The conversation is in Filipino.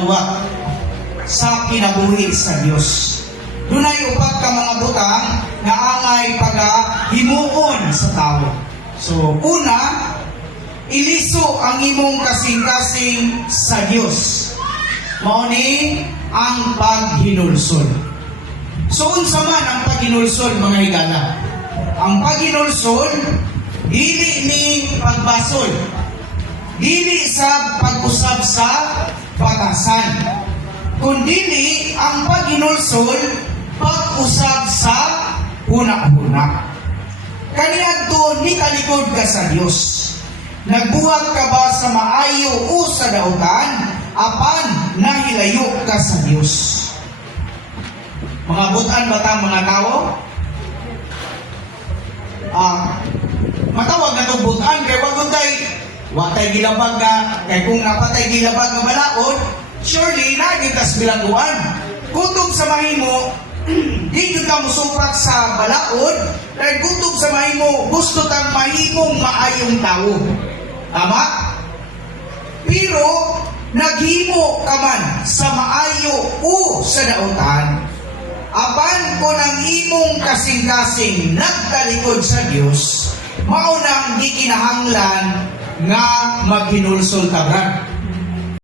awa sa kinabuhi sa Dios. Dunay upat ka mga butang nga angay pagahimuon sa tao. So, una, iliso ang imong kasing-kasing sa Dios. Mao ni ang paghinulsol. So, unsa man ang paghinulsol, mga higala? Ang paghinulsol, dili ni pagbasol. Dili sa pag-usab sa batasan. Kundili ang paghinulsol, pag-usab sa huna-huna. Kaniadto ni kalikod ka sa Dios. Nagbuhat ka ba sa maayo o sa dautan, apan nahilayo ka sa Dios? Mga butan ba ta mga tao? Matawag na itong butan, kaya wag tay watay gilabag ka, kaya kung napatay gilabag ka balaod, surely nagitas bilanguan. Kutob sa mahimo, di nyo ka musupak sa balaod, dahil kutob sa mahimo, gusto tang mahimong maayong tao. Tama? Pero, naghimo ka man sa maayo o sa dautan, apan ko ng imong kasing-kasing nagtalikod sa Dios, maunang di kinahanglan nga maghinulsol tabran.